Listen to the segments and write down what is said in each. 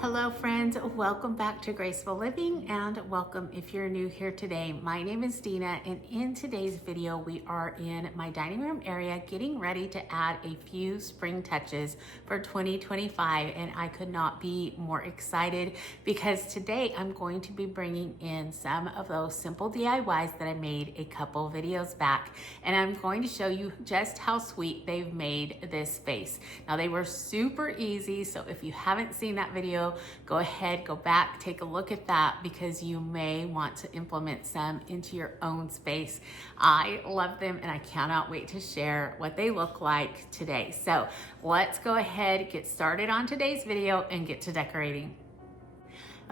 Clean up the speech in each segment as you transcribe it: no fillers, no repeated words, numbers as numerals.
Hello friends, welcome back to Graceful Living and welcome if you're new here today. My name is Dina and in today's video we are in my dining room area getting ready to add a few spring touches for 2025 and I could not be more excited because today I'm going to be bringing in some of those simple DIYs that I made a couple videos back and I'm going to show you just how sweet they've made this space. Now they were super easy, so if you haven't seen that video, go ahead, go back, take a look at that because you may want to implement some into your own space. I love them and I cannot wait to share what they look like today. So let's go ahead, get started on today's video and get to decorating.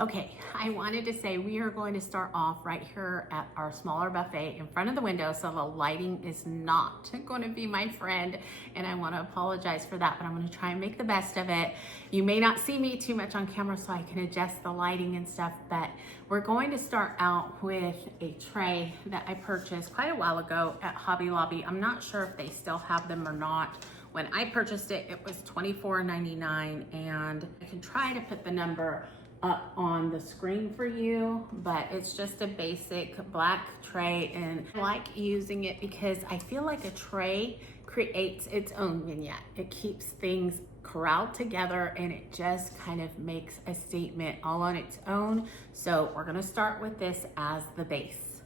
Okay, I wanted to say we are going to start off right here at our smaller buffet in front of the window, so the lighting is not going to be my friend, and I want to apologize for that, but I'm going to try and make the best of it. You may not see me too much on camera, so I can adjust the lighting and stuff, but we're going to start out with a tray that I purchased quite a while ago at Hobby Lobby. I'm not sure if they still have them or not. When I purchased it, it was $24.99, and I can try to put the number up on the screen for you, but it's just a basic black tray and I like using it because I feel like a tray creates its own vignette. It keeps things corralled together and it just kind of makes a statement all on its own. So we're gonna start with this as the base.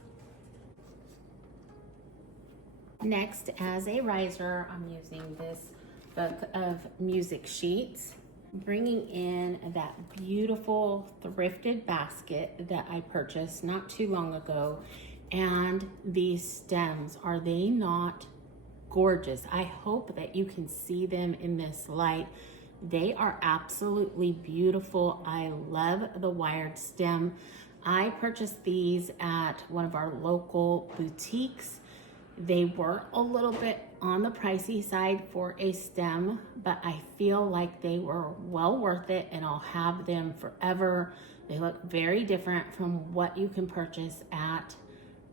Next, as a riser, I'm using this book of music sheets, bringing in that beautiful thrifted basket that I purchased not too long ago. And these stems, are they not gorgeous? I hope that you can see them in this light. They are absolutely beautiful. I love the wired stem. I purchased these at one of our local boutiques. They were a little bit on the pricey side for a stem, but I feel like they were well worth it and I'll have them forever. They look very different from what you can purchase at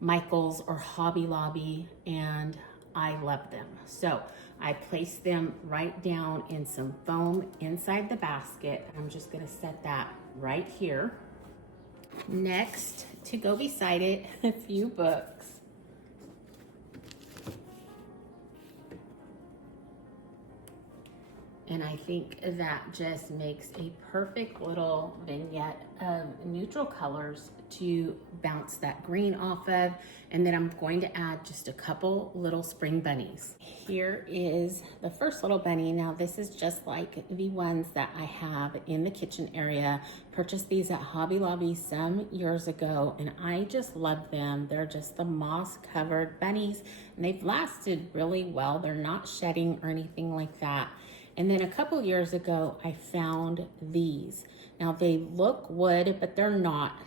Michael's or Hobby Lobby and I love them. So I placed them right down in some foam inside the basket. I'm just gonna set that right here. Next, to go beside it, a few books. And I think that just makes a perfect little vignette of neutral colors to bounce that green off of. And then I'm going to add just a couple little spring bunnies. Here is the first little bunny. Now this is just like the ones that I have in the kitchen area. Purchased these at Hobby Lobby some years ago and I just love them. They're just the moss covered bunnies and they've lasted really well. They're not shedding or anything like that. And then a couple years ago, I found these. Now they look wood, but they're not.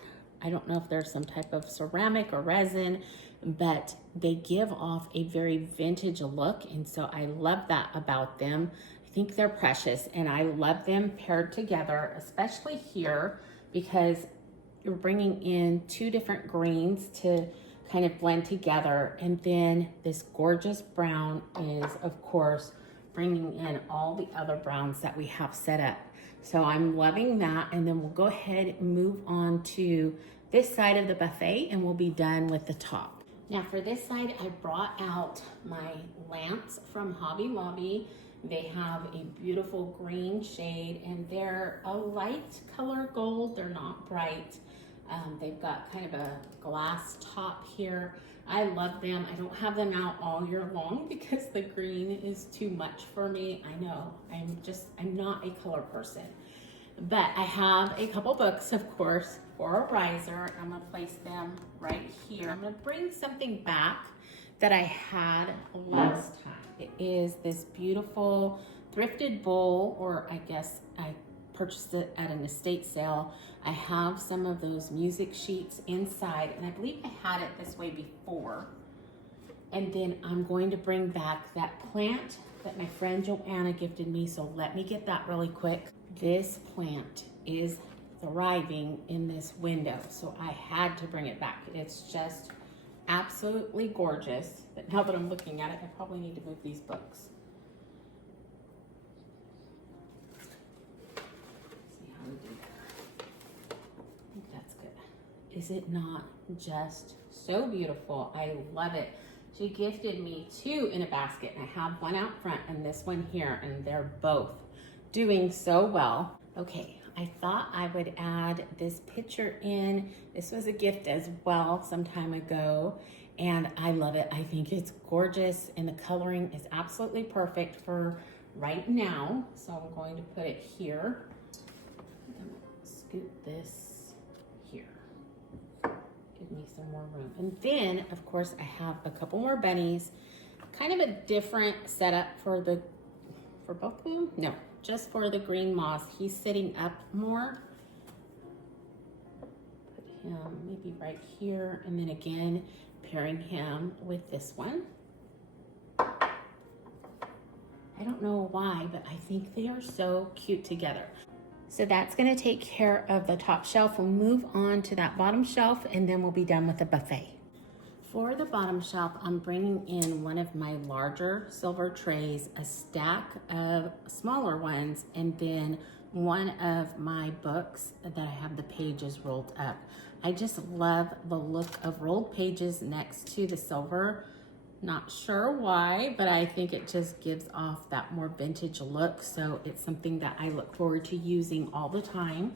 I don't know if they're some type of ceramic or resin, but they give off a very vintage look. And so I love that about them. I think they're precious and I love them paired together, especially here because you're bringing in two different greens to kind of blend together. And then this gorgeous brown is, of course, bringing in all the other browns that we have set up. So I'm loving that. And then we'll go ahead and move on to this side of the buffet and we'll be done with the top. Now for this side, I brought out my lamps from Hobby Lobby. They have a beautiful green shade and they're a light color gold. They're not bright. They've got kind of a glass top here. I love them. I don't have them out all year long because the green is too much for me. I know, I'm not a color person. But I have a couple books, of course, for a riser. I'm gonna place them right here. I'm gonna bring something back that I had last time. It is this beautiful thrifted bowl, or I guess I purchased it at an estate sale. I have some of those music sheets inside and I believe I had it this way before. And then I'm going to bring back that plant that my friend Joanna gifted me. So let me get that really quick. This plant is thriving in this window. So I had to bring it back. It's just absolutely gorgeous. But now that I'm looking at it, I probably need to move these books. See how we do that. Is it not just so beautiful? I love it. She gifted me two in a basket, and I have one out front and this one here, and they're both doing so well. Okay, I thought I would add this picture in. This was a gift as well some time ago, and I love it. I think it's gorgeous, and the coloring is absolutely perfect for right now. So I'm going to put it here. I'm gonna scoot this here. Give me some more room. And then, of course, I have a couple more bunnies. Kind of a different setup for both of them? No, just for the green moss. He's sitting up more. Put him maybe right here, and then again, pairing him with this one. I don't know why, but I think they are so cute together. So that's gonna take care of the top shelf. We'll move on to that bottom shelf, and then we'll be done with the buffet. For the bottom shelf, I'm bringing in one of my larger silver trays, a stack of smaller ones, and then one of my books that I have the pages rolled up. I just love the look of rolled pages next to the silver. Not sure why, but I think it just gives off that more vintage look. So it's something that I look forward to using all the time.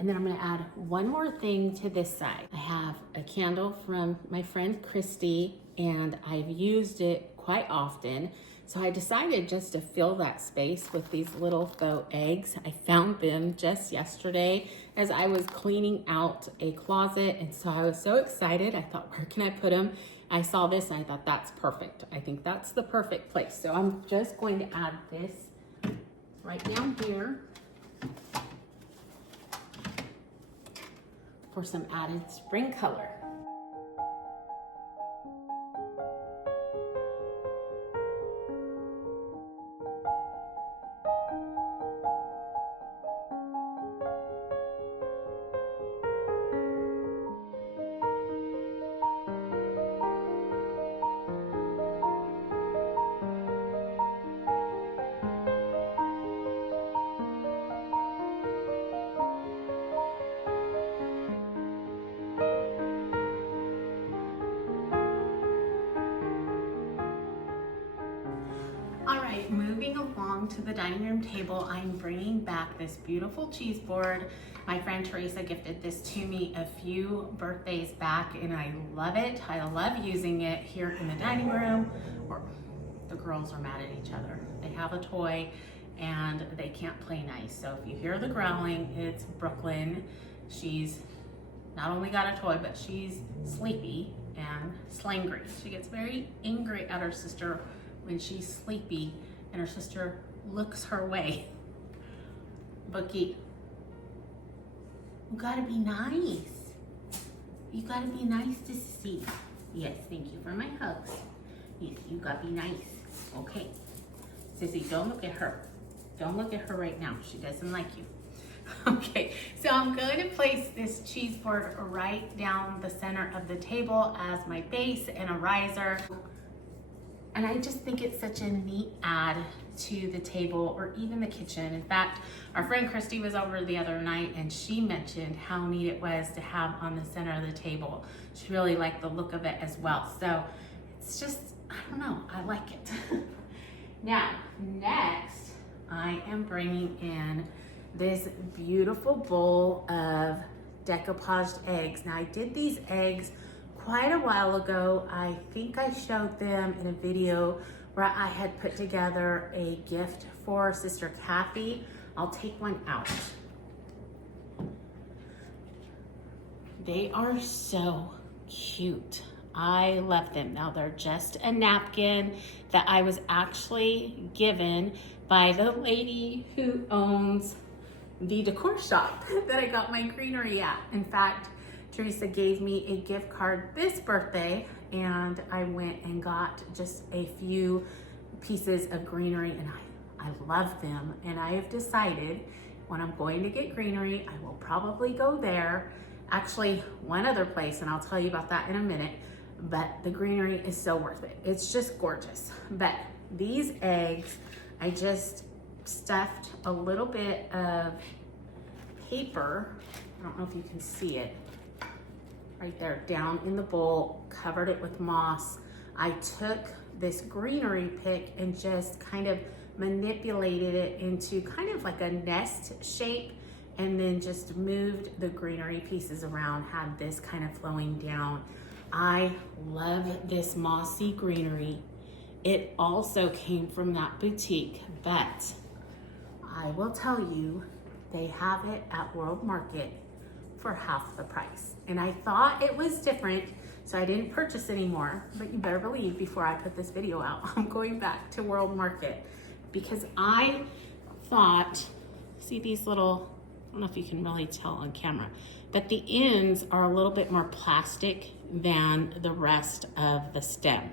And then I'm gonna add one more thing to this side. I have a candle from my friend Christy, and I've used it quite often. So I decided just to fill that space with these little faux eggs. I found them just yesterday as I was cleaning out a closet. And so I was so excited. I thought, where can I put them? I saw this and I thought, that's perfect. I think that's the perfect place. So I'm just going to add this right down here for some added spring color. Moving along to the dining room table, I'm bringing back this beautiful cheese board. My friend Teresa gifted this to me a few birthdays back, and I love it. I love using it here in the dining room. Or the girls are mad at each other. They have a toy and they can't play nice. So if you hear the growling, it's Brooklyn. She's not only got a toy, but she's sleepy and slangry. She gets very angry at her sister when she's sleepy and her sister looks her way. Bookie, you gotta be nice. You gotta be nice to see. Yes, thank you for my hugs. Yes, you gotta be nice. Okay. Sissy, don't look at her. Don't look at her right now. She doesn't like you. Okay, so I'm going to place this cheese board right down the center of the table as my base and a riser. And I just think it's such a neat add to the table or even the kitchen. In fact, our friend Christy was over the other night and she mentioned how neat it was to have on the center of the table. She really liked the look of it as well. So it's just, I don't know, I like it. Now, next, I am bringing in this beautiful bowl of decoupaged eggs. Now, I did these eggs quite a while ago. I think I showed them in a video where I had put together a gift for Sister Kathy. I'll take one out. They are so cute. I love them. Now they're just a napkin that I was actually given by the lady who owns the decor shop that I got my greenery at. In fact, Teresa gave me a gift card this birthday and I went and got just a few pieces of greenery and I love them. And I have decided when I'm going to get greenery, I will probably go there. Actually, one other place, and I'll tell you about that in a minute, but the greenery is so worth it. It's just gorgeous. But these eggs, I just stuffed a little bit of paper, I don't know if you can see it, right there, down in the bowl, covered it with moss. I took this greenery pick and just kind of manipulated it into kind of like a nest shape, and then just moved the greenery pieces around, had this kind of flowing down. I love this mossy greenery. It also came from that boutique, but I will tell you, they have it at World Market for half the price. And I thought it was different, so I didn't purchase anymore, but you better believe before I put this video out, I'm going back to World Market because I thought, see these little, I don't know if you can really tell on camera, but the ends are a little bit more plastic than the rest of the stem.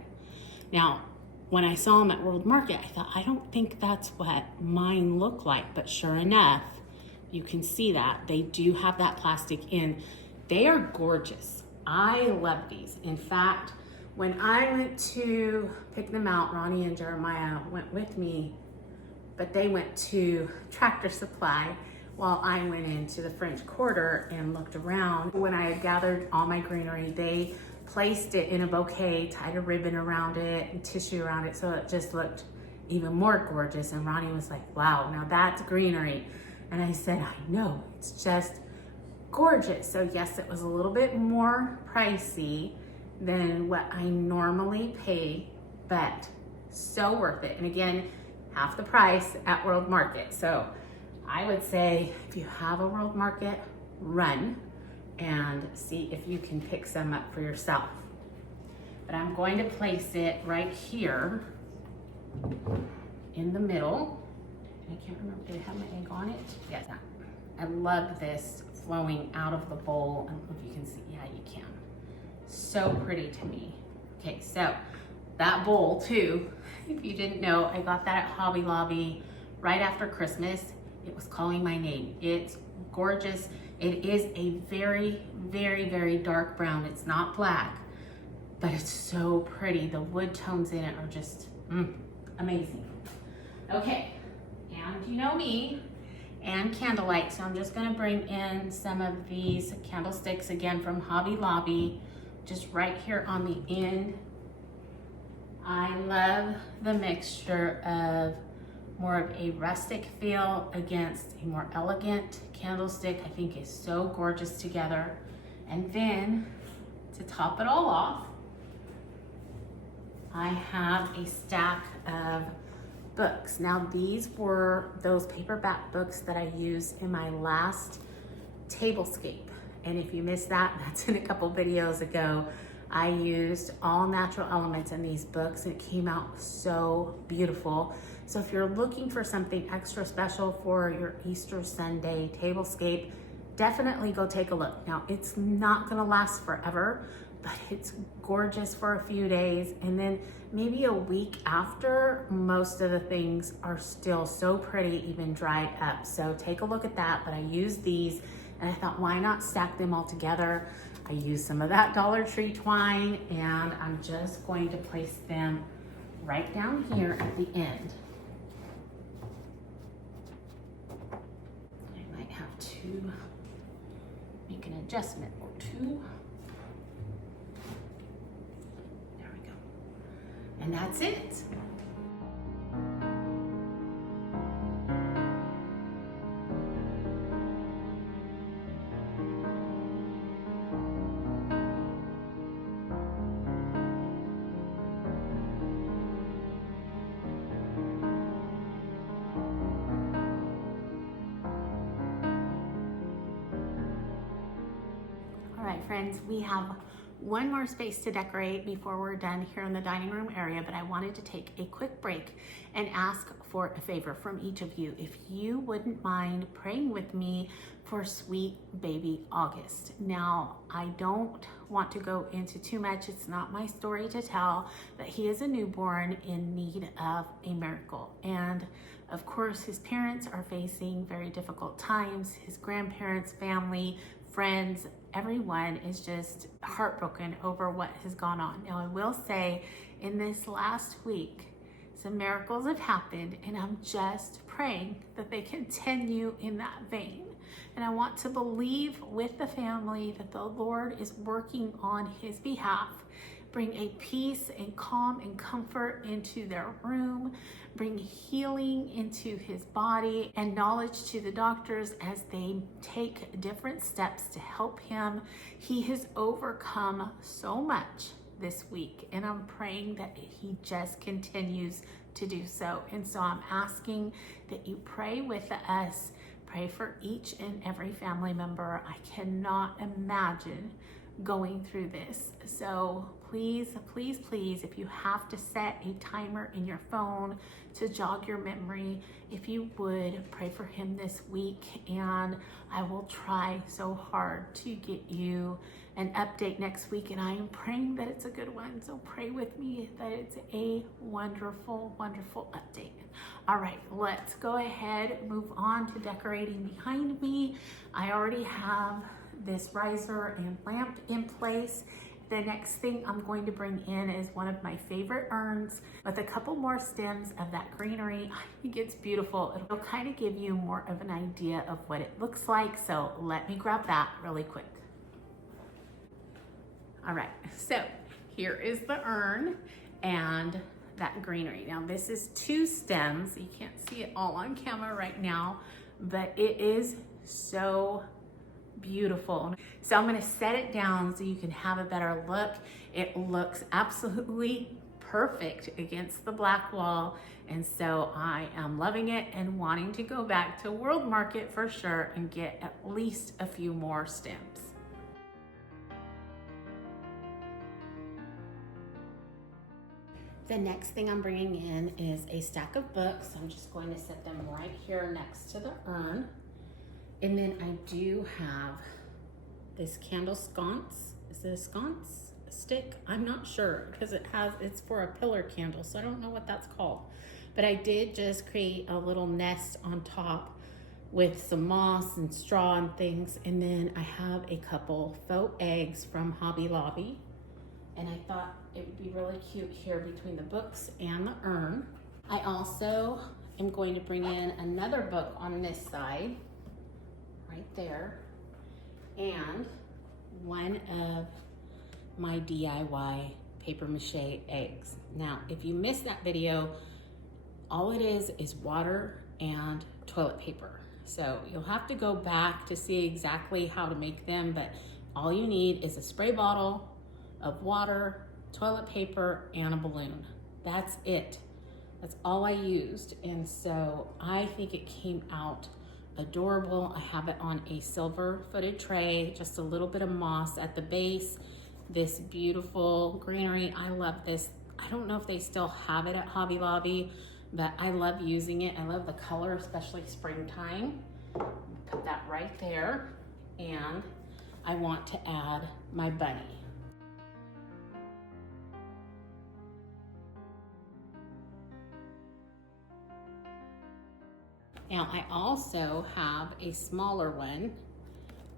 Now, when I saw them at World Market, I thought, I don't think that's what mine look like, but sure enough, you can see that. They do have that plastic end. They are gorgeous. I love these. In fact, when I went to pick them out, Ronnie and Jeremiah went with me, but they went to Tractor Supply while I went into the French Quarter and looked around. When I had gathered all my greenery, they placed it in a bouquet, tied a ribbon around it and tissue around it, so it just looked even more gorgeous. And Ronnie was like, wow, now that's greenery. And I said, I know, it's just gorgeous. So yes, it was a little bit more pricey than what I normally pay, but so worth it. And again, half the price at World Market. So I would say if you have a World Market, run and see if you can pick some up for yourself. But I'm going to place it right here in the middle. I can't remember, did it have my egg on it? Yes. I love this flowing out of the bowl. I don't know if you can see, yeah, you can. So pretty to me. Okay, so that bowl too, if you didn't know, I got that at Hobby Lobby right after Christmas. It was calling my name. It's gorgeous. It is a very, very, very dark brown. It's not black, but it's so pretty. The wood tones in it are just amazing. Okay, and you know me and candlelight, so I'm just gonna bring in some of these candlesticks again from Hobby Lobby, just right here on the end. I love the mixture of more of a rustic feel against a more elegant candlestick. I think is so gorgeous together. And then to top it all off, I have a stack of books. Now these were those paperback books that I used in my last tablescape. And if you missed that, that's in a couple videos ago. I used all natural elements in these books and it came out so beautiful. So if you're looking for something extra special for your Easter Sunday tablescape, definitely go take a look. Now it's not gonna last forever, but it's gorgeous for a few days. And then maybe a week after, most of the things are still so pretty, even dried up. So take a look at that, but I used these and I thought, why not stack them all together? I used some of that Dollar Tree twine and I'm just going to place them right down here at the end. I might have to make an adjustment or two. There we go. And that's it. Friends, we have one more space to decorate before we're done here in the dining room area, but I wanted to take a quick break and ask for a favor from each of you. If you wouldn't mind praying with me for sweet baby August. Now, I don't want to go into too much. It's not my story to tell, but he is a newborn in need of a miracle. And of course, his parents are facing very difficult times. His grandparents, family, friends, everyone is just heartbroken over what has gone on. Now, I will say in this last week, some miracles have happened and I'm just praying that they continue in that vein. And I want to believe with the family that the Lord is working on his behalf. Bring a peace and calm and comfort into their room. Bring healing into his body and knowledge to the doctors as they take different steps to help him. He has overcome so much this week, and I'm praying that he just continues to do so. And so I'm asking that you pray with us. Pray for each and every family member. I cannot imagine going through this. So please, please, please, if you have to set a timer in your phone to jog your memory, if you would pray for him this week, and I will try so hard to get you an update next week, and I am praying that it's a good one. So pray with me that it's a wonderful, wonderful update. All right, let's go ahead, move on to decorating behind me. I already have this riser and lamp in place. The next thing I'm going to bring in is one of my favorite urns with a couple more stems of that greenery. I think it's beautiful. It'll kind of give you more of an idea of what it looks like. So let me grab that really quick. All right, so here is the urn and that greenery. Now this is 2 stems. You can't see it all on camera right now, but it is so beautiful. So I'm going to set it down so you can have a better look. It looks absolutely perfect against the black wall, and so I am loving it and wanting to go back to World Market for sure and get at least a few more stems. The next thing I'm bringing in is a stack of books. I'm just going to set them right here next to the urn. And then I do have this candle sconce. Is it a sconce? A stick? I'm not sure because it's for a pillar candle, so I don't know what that's called. But I did just create a little nest on top with some moss and straw and things. And then I have a couple faux eggs from Hobby Lobby. And I thought it would be really cute here between the books and the urn. I also am going to bring in another book on this side, right there, and one of my DIY paper mache eggs. Now, if you missed that video, all it is water and toilet paper. So you'll have to go back to see exactly how to make them, but all you need is a spray bottle of water, toilet paper, and a balloon. That's it. That's all I used. And so I think it came out adorable. I have it on a silver footed tray, just a little bit of moss at the base, this beautiful greenery. I love this. I don't know if they still have it at Hobby Lobby, but I love using it. I love the color, especially springtime. Put that right there. And I want to add my bunny. Now I also have a smaller one,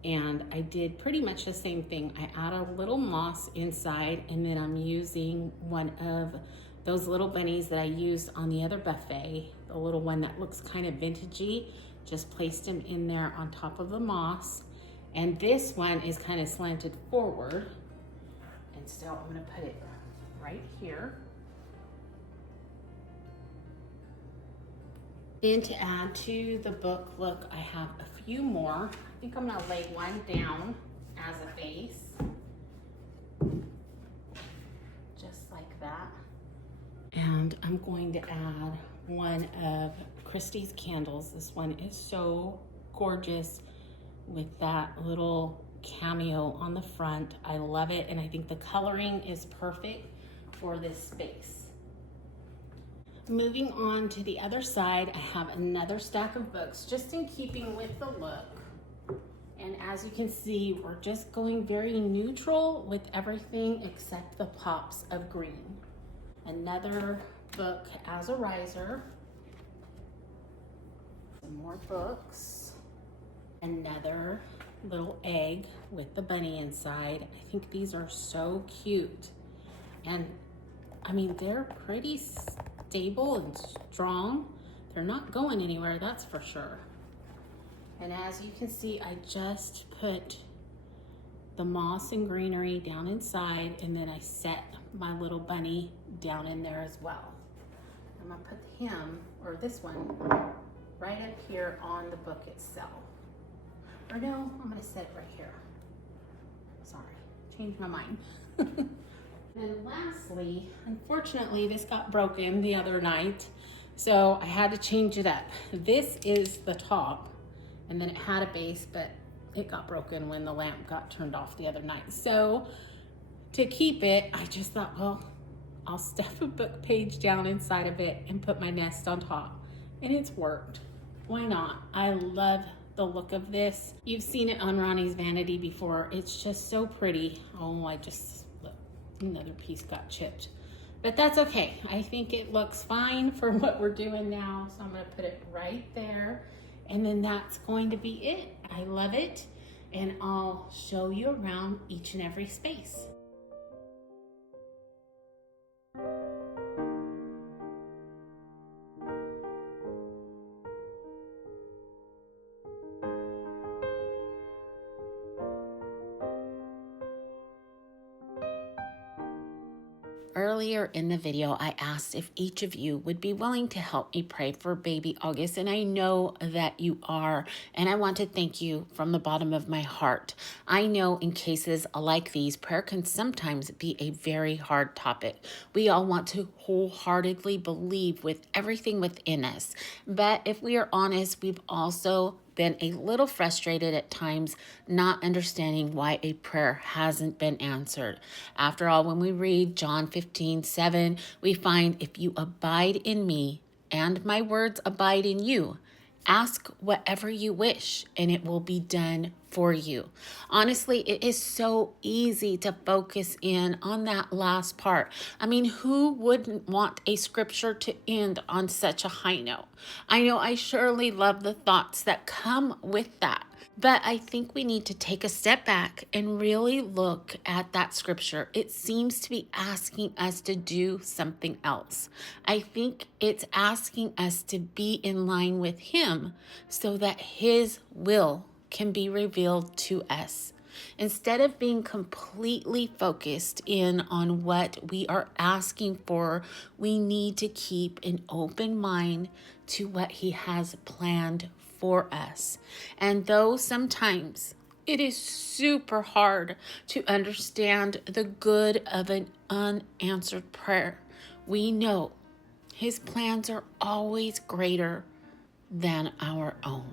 and I did pretty much the same thing. I add a little moss inside, and then I'm using one of those little bunnies that I used on the other buffet, the little one that looks kind of vintagey. Just placed him in there on top of the moss. And this one is kind of slanted forward. And so I'm gonna put it right here. And to add to the book look, I have a few more. I think I'm gonna lay one down as a base. Just like that. And I'm going to add one of Christie's candles. This one is so gorgeous with that little cameo on the front. I love it, and I think the coloring is perfect for this space. Moving on to the other side, I have another stack of books just in keeping with the look. And as you can see, we're just going very neutral with everything except the pops of green. Another book as a riser. Some more books. Another little egg with the bunny inside. I think these are so cute. And I mean, they're pretty stable and strong. They're not going anywhere, that's for sure. And as you can see, I just put the moss and greenery down inside, and then I set my little bunny down in there as well. I'm gonna put him, or this one, right up here on the book itself. Or no, I'm gonna set it right here. Sorry, changed my mind. And lastly, unfortunately, this got broken the other night, so I had to change it up. This is the top, and then it had a base, but it got broken when the lamp got turned off the other night. So to keep it, I just thought, well, I'll stuff a book page down inside of it and put my nest on top. And it's worked. Why not? I love the look of this. You've seen it on Ronnie's vanity before. It's just so pretty. Oh, look, another piece got chipped. But that's okay. I think it looks fine for what we're doing now. So I'm gonna put it right there. And then that's going to be it. I love it. And I'll show you around each and every space. Earlier in the video, I asked if each of you would be willing to help me pray for baby August, and I know that you are, and I want to thank you from the bottom of my heart. I know in cases like these, prayer can sometimes be a very hard topic. We all want to wholeheartedly believe with everything within us, but if we are honest, we've also been a little frustrated at times, not understanding why a prayer hasn't been answered. After all, when we read John 15:7, we find, if you abide in me and my words abide in you, ask whatever you wish and it will be done for you. Honestly, it is so easy to focus in on that last part. I mean, who wouldn't want a scripture to end on such a high note? I know I surely love the thoughts that come with that. But I think we need to take a step back and really look at that scripture. It seems to be asking us to do something else. I think it's asking us to be in line with Him so that His will can be revealed to us. Instead of being completely focused in on what we are asking for, we need to keep an open mind to what He has planned for us. And though sometimes it is super hard to understand the good of an unanswered prayer, we know His plans are always greater than our own.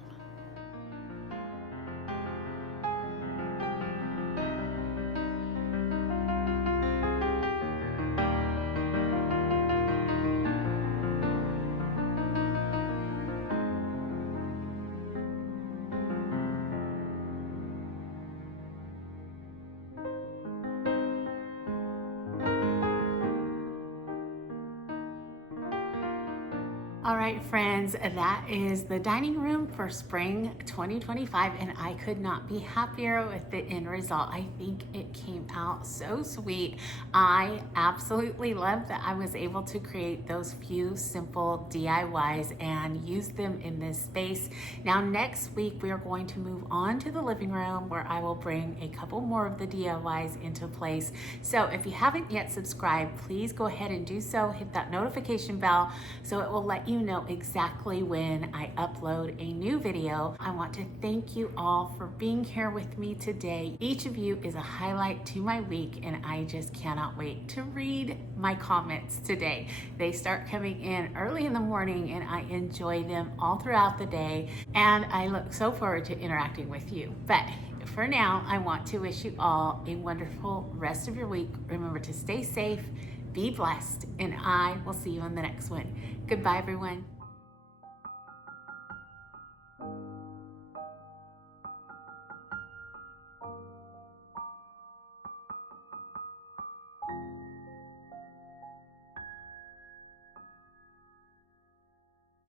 All right, friends, that is the dining room for spring 2025, and I could not be happier with the end result. I think it came out so sweet. I absolutely love that I was able to create those few simple DIYs and use them in this space. Now, next week, we are going to move on to the living room where I will bring a couple more of the DIYs into place. So if you haven't yet subscribed, please go ahead and do so. Hit that notification bell so it will let you know exactly when I upload a new video. I want to thank you all for being here with me today. Each of you is a highlight to my week, and I just cannot wait to read my comments today. They start coming in early in the morning, and I enjoy them all throughout the day, and I look so forward to interacting with you. But for now, I want to wish you all a wonderful rest of your week. Remember to stay safe, be blessed, and I will see you on the next one. Goodbye, everyone.